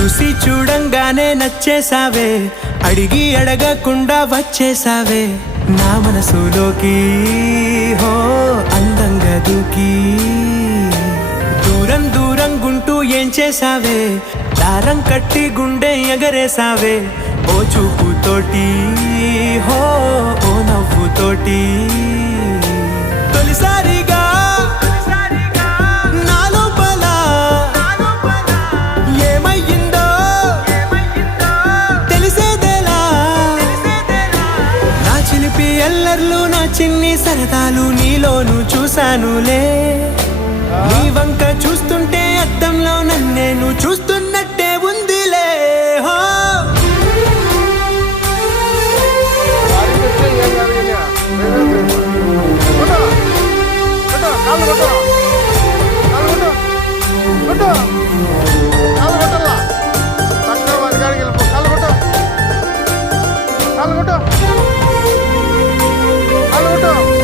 చూసి చూడంగానే నచ్చేసావే, అడిగి అడగకుండా వచ్చేసావే నా మనసులోకి. హో అందంగా దూకి దూరం దూరం గుంటూ ఏం చేసావే, దారం కట్టి గుండె ఎగరేసావే ఓ చూపుతోటి, హో ఓ నవ్వుతోటి. తొలిసారిగా నా లోపల ఏమయ్యిందో తెలిసేదేలా. నా చిలిపి ఎల్లర్లు నా చిన్ని సరదాలు నీలోను చూశానులే. నీ వంక చూస్తుంటే అద్దంలో నన్నేను చూస్తున్నట్టే ఉందిలే. హో కాలు